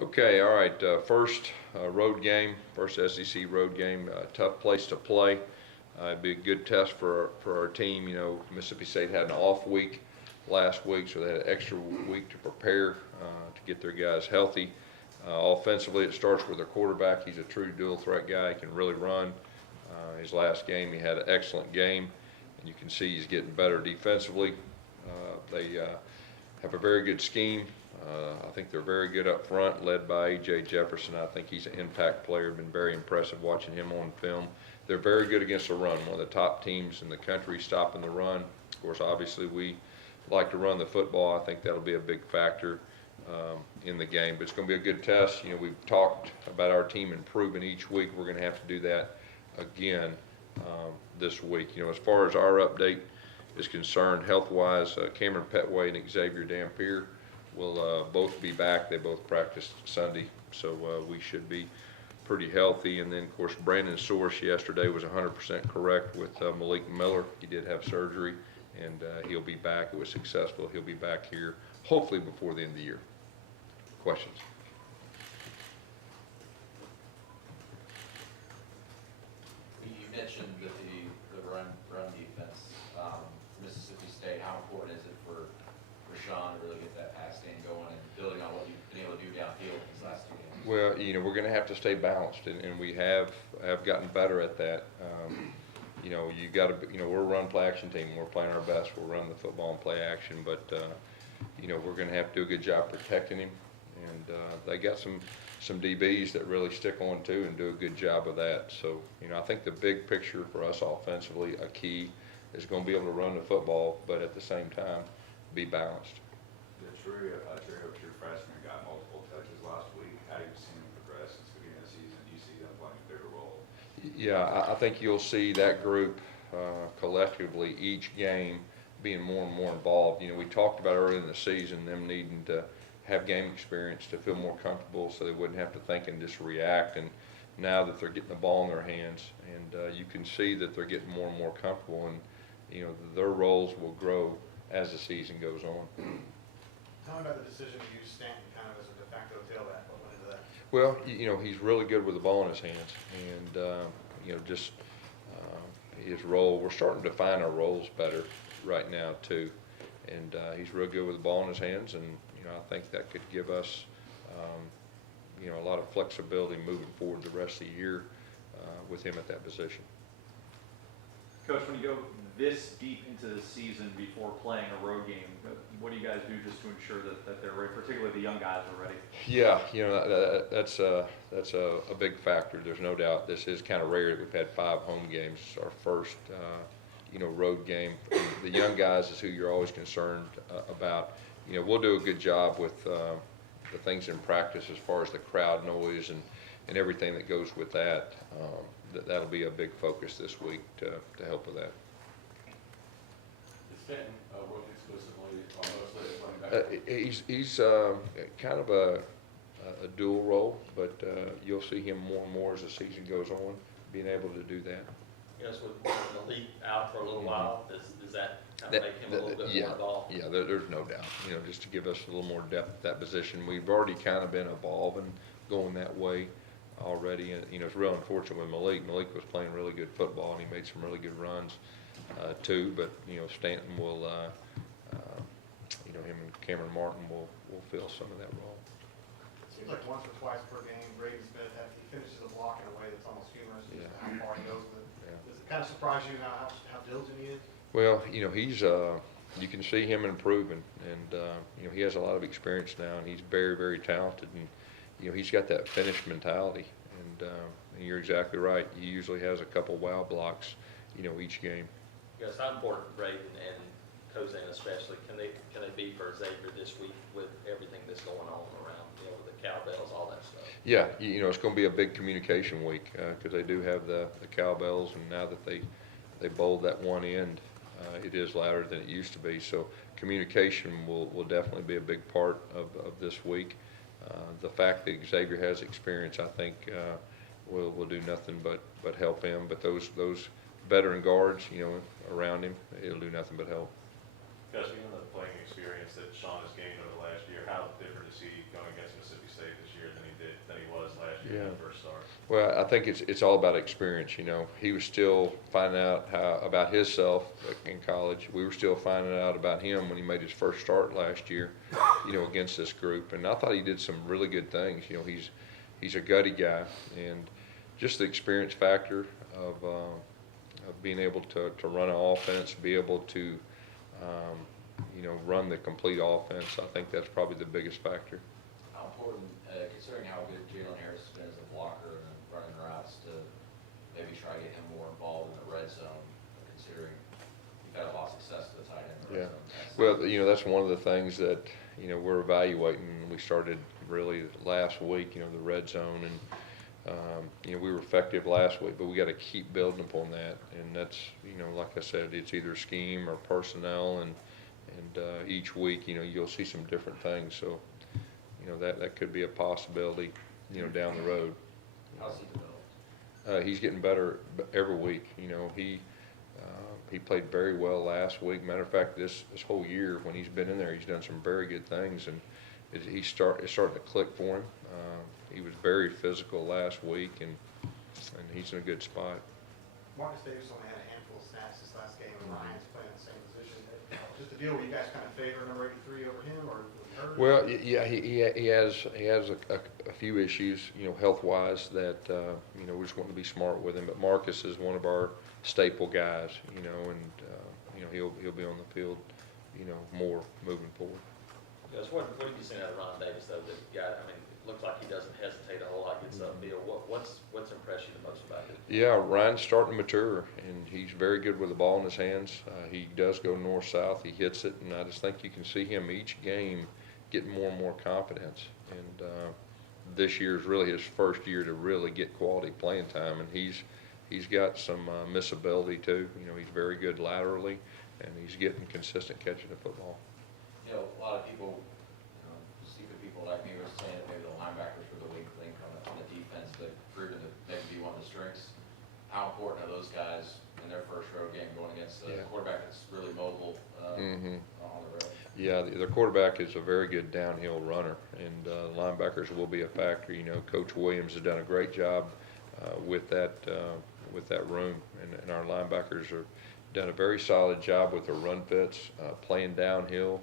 Okay, all right. First road game, first SEC road game. Tough place to play. It'd be a good test for our team. You know, Mississippi State had an off week last week, so they had an extra week to prepare to get their guys healthy. Offensively, it starts with their quarterback. He's a true dual threat guy. He can really run. His last game, he had an excellent game, and you can see he's getting better defensively. They have a very good scheme. I think they're very good up front, led by A.J. Jefferson. I think he's an impact player. Been very impressive watching him on film. They're very good against the run. One of the top teams in the country stopping the run. Of course, obviously we like to run the football. I think that'll be a big factor in the game. But it's going to be a good test. You know, we've talked about our team improving each week. We're going to have to do that again this week. You know, as far as our update is concerned, health-wise, Cameron Petway and Xavier Dampier will both be back. They both practiced Sunday, so we should be pretty healthy. And then, of course, Brandon Source yesterday was 100% correct with Malik Miller. He did have surgery, and he'll be back. It was successful. He'll be back here hopefully before the end of the year. Questions? You mentioned that the run defense, Mississippi State. How important is it for Sean to really get that pass game going and building on what you've been able to do downfield these last two games? Well, you know, we're going to have to stay balanced, and we have gotten better at that. You know, you got to, you know, we're a run play action team. We're playing our best. We'll run the football and play action, but you know, we're going to have to do a good job protecting him. And they got some DBs that really stick on too and do a good job of that. So, you know, I think the big picture for us offensively, a key is going to be able to run the football, but at the same time, be balanced. Yeah, Trey Hooks, your freshman, got multiple touches last week. How do you see him progress since the beginning of the season? Do you see them playing a bigger role? Yeah, I think you'll see that group collectively each game being more and more involved. You know, we talked about early in the season them needing to have game experience to feel more comfortable so they wouldn't have to think and just react. And now that they're getting the ball in their hands, and you can see that they're getting more and more comfortable, and you know, their roles will grow as the season goes on. Tell me about the decision to use Stanton kind of as a de facto tailback. What went into that? Well, you know, he's really good with the ball in his hands, and you know, just his role. We're starting to find our roles better right now too, and he's real good with the ball in his hands, and you know, I think that could give us you know, a lot of flexibility moving forward the rest of the year with him at that position. Coach, when you go this deep into the season before playing a road game, what do you guys do just to ensure that they're ready, particularly the young guys are ready? Yeah, you know, that's a big factor. There's no doubt. This is kind of rare that we've had 5 home games. It's our first you know, road game. The young guys is who you're always concerned about. You know, we'll do a good job with the things in practice as far as the crowd noise and everything that goes with that. That'll be a big focus this week to help with that. Is Stanton work exclusively or mostly as running back? He's kind of a dual role, but you'll see him more and more as the season goes on, being able to do that. I guess with Malik out for a little while, does that kind of make him a little bit more involved? Yeah, there's no doubt. You know, just to give us a little more depth at that position. We've already kind of been evolving, going that way already. And, you know, it's real unfortunate with Malik. Malik was playing really good football, and he made some really good runs too. But, you know, Stanton will, you know, him and Cameron Martin will fill some of that role. It seems like once or twice per game, Brady's been that he finishes a block in a way that's almost humorous. Yeah. How far he goes with it. Yeah. Does it kind of surprise you how diligent he is? Well, you know, he's you can see him improving, and you know, he has a lot of experience now, and he's very, very talented, and you know, he's got that finish mentality, and you're exactly right. He usually has a couple wow blocks, you know, each game. Because how important Braden and Kozan especially can they be for Xavier this week with everything that's going on around, you know, with the cowbells, all that stuff? Yeah, you know, it's going to be a big communication week because they do have the cowbells, and now that they bowled that one end, it is louder than it used to be. So communication will definitely be a big part of this week. The fact that Xavier has experience, I think, will do nothing but help him. But those veteran guards, you know, around him, it'll do nothing but help. Gus, given the playing experience that Sean has gained over the last year, how different is he going against Mississippi State this year Yeah. when he first started? Well, I think it's all about experience, you know. He was still finding out about himself in college. We were still finding out about him when he made his first start last year, you know, against this group. And I thought he did some really good things. You know, he's a gutty guy, and just the experience factor of being able to run an offense, be able to, you know, run the complete offense. I think that's probably the biggest factor. How important, considering how good Jalen Harris has been as a blocker and running routes, to maybe try to get him more involved in the red zone, considering you've had a lot of success with the tight end in the red Yeah. zone? Well, you know, that's one of the things that, you know, we're evaluating. We started really last week, you know, the red zone, and, you know, we were effective last week, but we got to keep building upon that. And that's, you know, like I said, it's either scheme or personnel, and each week, you know, you'll see some different things. So, you know, that could be a possibility, you know, down the road. How's he developed? He's getting better every week. You know, he played very well last week. Matter of fact, this whole year when he's been in there, he's done some very good things, and it's starting to click for him. He was very physical last week, and he's in a good spot. Marcus Davis only had a handful of snaps this last game, and Ryan's playing the same position. Just the deal where you guys kind of favor number 83 over him, or was he hurt? Well, yeah, he has a few issues, you know, health-wise that, you know, we just want to be smart with him. But Marcus is one of our staple guys, you know, and, you know, he'll be on the field, you know, more moving forward. Gus, what have you seen out of Ron Davis, though, that guy, I mean, it looks like he doesn't hesitate a whole lot, gets upfield. What's impressed you the most about him? Yeah, Ryan's starting to mature, and he's very good with the ball in his hands. He does go north-south, he hits it, and I just think you can see him each game getting more and more confidence. And this year is really his first year to really get quality playing time, and he's got some missability too. You know, he's very good laterally, and he's getting consistent catching the football. You know, a lot of people, stupid people like me were saying that maybe the linebackers were the weak link on the defense, but proven to maybe be one of the strengths. How important are those guys in their first road game going against a quarterback that's really mobile on the road? Yeah, the quarterback is a very good downhill runner, and linebackers will be a factor. You know, Coach Williams has done a great job with that room, and our linebackers are done a very solid job with their run fits, playing downhill,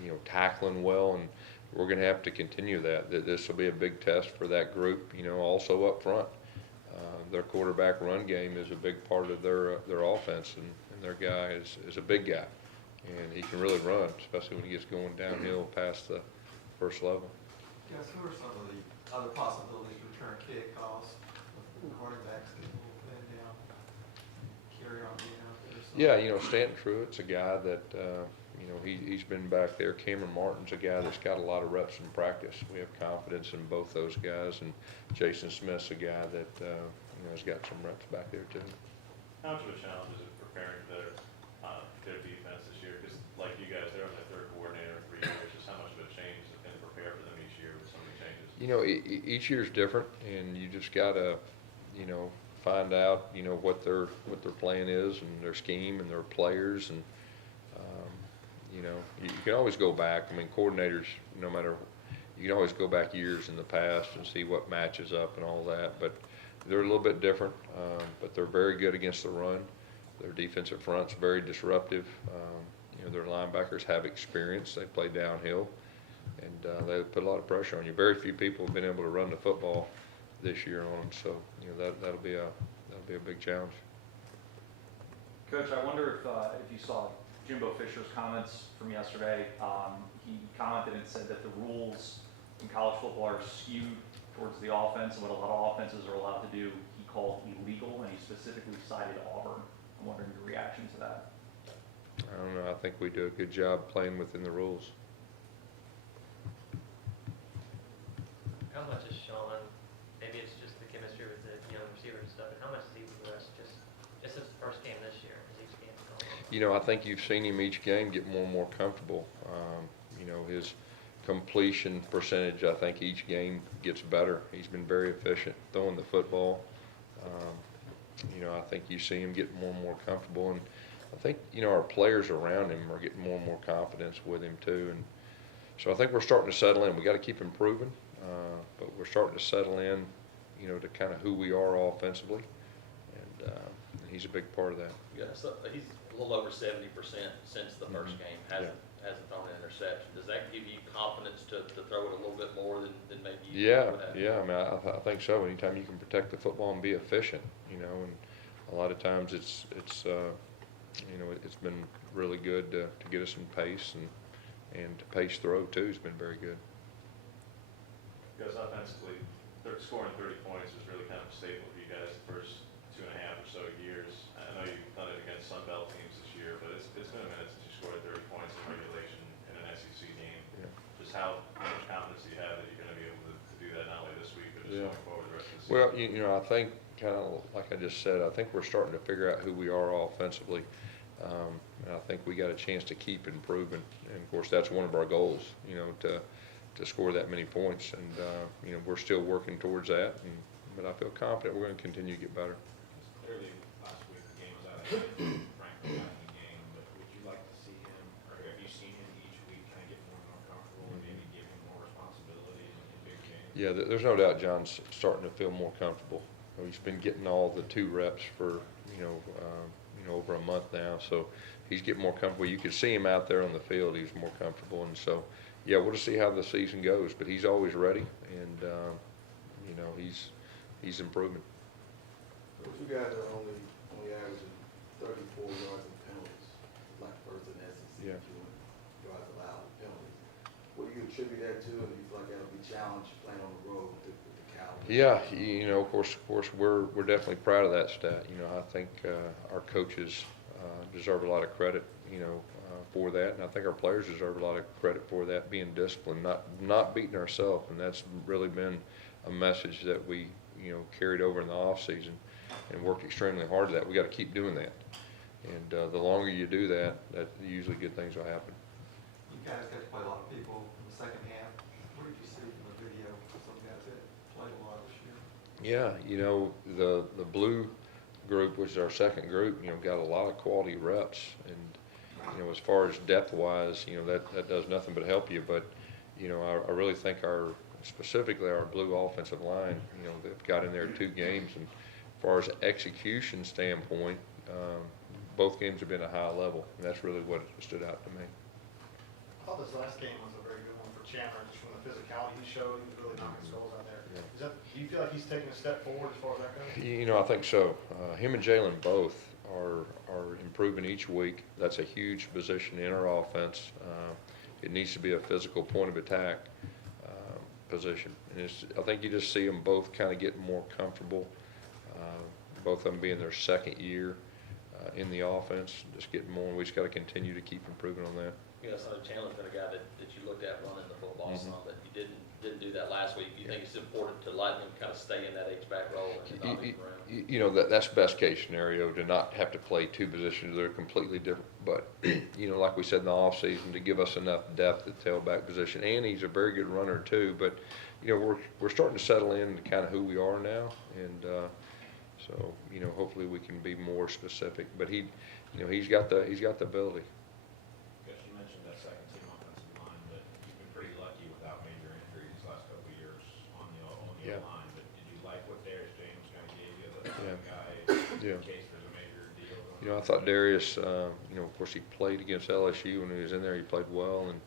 you know, tackling well, and we're going to have to continue that. This will be a big test for that group, you know, also up front. Their quarterback run game is a big part of their offense, and their guy is a big guy, and he can really run, especially when he gets going downhill past the first level. Guys, who are some of the other possibilities to return kickoffs with quarterbacks that will play down, carry on being out there? Yeah, you know, Stanton Truett's a guy that, you know, he's been back there. Cameron Martin's a guy that's got a lot of reps in practice. We have confidence in both those guys, and Jason Smith's a guy that, you know, has got some reps back there too. How much of a challenge is it preparing for their defense this year? Because like you guys, they're on their third coordinator in 3 years. Just how much of a change is it going to prepare for them each year with so many changes? You know, each year's different, and you just gotta, you know, find out, you know, what their plan is, and their scheme, and their players, and you know, you can always go back. I mean, coordinators, no matter, you can always go back years in the past and see what matches up and all that. But they're a little bit different, but they're very good against the run. Their defensive front's very disruptive. You know, their linebackers have experience. They play downhill, and they put a lot of pressure on you. Very few people have been able to run the football this year on them, so you know that'll be a big challenge. Coach, I wonder if you saw Jimbo Fisher's comments from yesterday. He commented and said that the rules in college football are skewed towards the offense, and what a lot of offenses are allowed to do, he called illegal, and he specifically cited Auburn. I'm wondering your reaction to that. I don't know. I think we do a good job playing within the rules. How much is Sean, maybe it's just the chemistry with the young receivers and stuff, but how much is he progressed just his first game this year? Has each game gone on? You know, I think you've seen him each game get more and more comfortable. You know, his completion percentage, I think each game gets better. He's been very efficient throwing the football. You know, I think you see him get more and more comfortable, and I think, you know, our players around him are getting more and more confidence with him too. And so I think we're starting to settle in. We got to keep improving. but we're starting to settle in, you know, to kind of who we are offensively, and he's a big part of that. Yeah, so he's a little over 70% since the first game, hasn't thrown an interception. Does that give you confidence to throw it a little bit more than maybe you would have? Yeah, I mean, I think so. Anytime you can protect the football and be efficient, you know, and a lot of times it's you know, it's been really good to get us in pace, and to pace throw too has been very good. Because offensively, scoring 30 points was really kind of a staple for you guys the first 2.5 or so years. I know you've done it against Sun Belt teams this year, but it's been a minute since you scored 30 points in regulation in an SEC game. Yeah. Just how much confidence do you have that you're going to be able to do that not only this week, but just going forward the rest of the season? Well, you know, I think kind of like I just said, I think we're starting to figure out who we are offensively. And I think we got a chance to keep improving, and of course that's one of our goals, you know, to score that many points, and you know, we're still working towards that, but I feel confident we're going to continue to get better. Clearly, last week the game was out of hand, Franklin got in the game, but would you like to see him, or have you seen him each week kind of get more and more comfortable and maybe give him more responsibilities in big games? Yeah, there's no doubt John's starting to feel more comfortable. He's been getting all the 2 reps for, you know, over a month now, so he's getting more comfortable. You could see him out there on the field. He's more comfortable, and so, yeah, we'll just see how the season goes, but he's always ready, and, you know, he's improving. But you guys are only averaging 34 yards in penalties, like first in the SEC, Yeah. yards allowed in penalties. What do you attribute that to, and do you feel like that'll be challenged playing on the road with the Cowboys? Yeah, you know, of course, we're definitely proud of that stat. You know, I think our coaches deserve a lot of credit, you know, for that, and I think our players deserve a lot of credit for that, being disciplined, not beating ourselves, and that's really been a message that we, you know, carried over in the off season and worked extremely hard at that. We got to keep doing that, and the longer you do that, usually good things will happen. You guys got to play a lot of people in the second half. What did you see from the video? Some guys that played a lot this year. Yeah, you know, the blue group, which is our second group, you know, got a lot of quality reps, and you know, as far as depth wise, you know, that does nothing but help you. But you know, I really think specifically our blue offensive line, you know, they've got in there 2 games, and as far as execution standpoint, both games have been a high level, and that's really what stood out to me. I thought this last game was a very good one for Chandler, just from the physicality he showed. He was really knocking skulls out there. Yeah. Do you feel like he's taking a step forward as far as that goes? You know, I think so. Him and Jalen both are improving each week. That's a huge position in our offense. It needs to be a physical point of attack position. And I think you just see them both kind of getting more comfortable. Both of them being their second year in the offense, just getting more. And we just got to continue to keep improving on that. Yeah, so Chandler's been a guy that you looked at running the football some, but you didn't do that last week. Do you think it's important to let him kind of stay in that H-back role and not move around? You know, that's best case scenario, to not have to play 2 positions. They're completely different. But, you know, like we said in the offseason, to give us enough depth at tailback position. And he's a very good runner too. But, you know, we're starting to settle in to kind of who we are now. And so, you know, hopefully we can be more specific. But he's got the ability. Gus, you mentioned that second team offensive line, but you've been pretty lucky without major injuries these last couple of years on the Yeah. line. But did you like what Darius James kind of gave you, the Yeah. guy, Yeah. in case there's a major deal going on? You know, I thought Darius, you know, of course he played against LSU when he was in there. He played well, and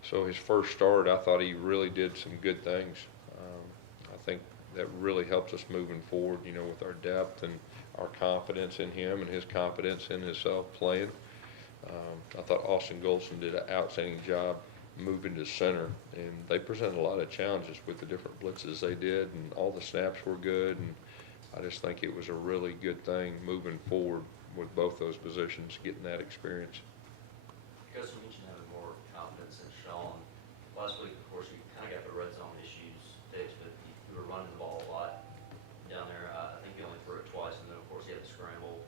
so his first start, I thought he really did some good things. I think that really helps us moving forward, you know, with our depth and our confidence in him and his confidence in himself playing. I thought Austin Golson did an outstanding job moving to center, and they presented a lot of challenges with the different blitzes they did, and all the snaps were good, and I just think it was a really good thing moving forward with both those positions, getting that experience. Gus, you mentioned having more confidence in Sean. Last week, of course, you kind of got the red zone issues fixed, but you were running the ball a lot down there. I think you only threw it twice, and then, of course, you had the scramble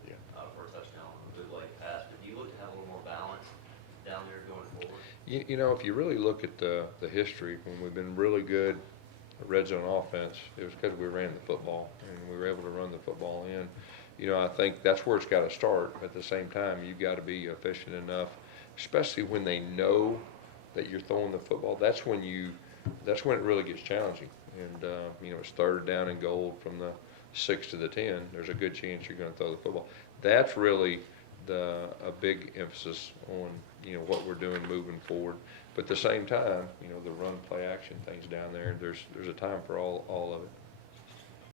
for a touchdown on a bootleg pass. But do you look to have a little more balance down there going forward? You know, if you really look at the history, when we've been really good at red zone offense, it was because we ran the football, and we were able to run the football in. You know, I think that's where it's got to start. At the same time, you've got to be efficient enough, especially when they know that you're throwing the football. That's when you that's when it really gets challenging. And, you know, it's 3rd down and goal from the 6 to the 10. There's a good chance you're going to throw the football. That's really a big emphasis on, you know, what we're doing moving forward. But at the same time, you know, the run, play, action things down there, there's a time for all of it.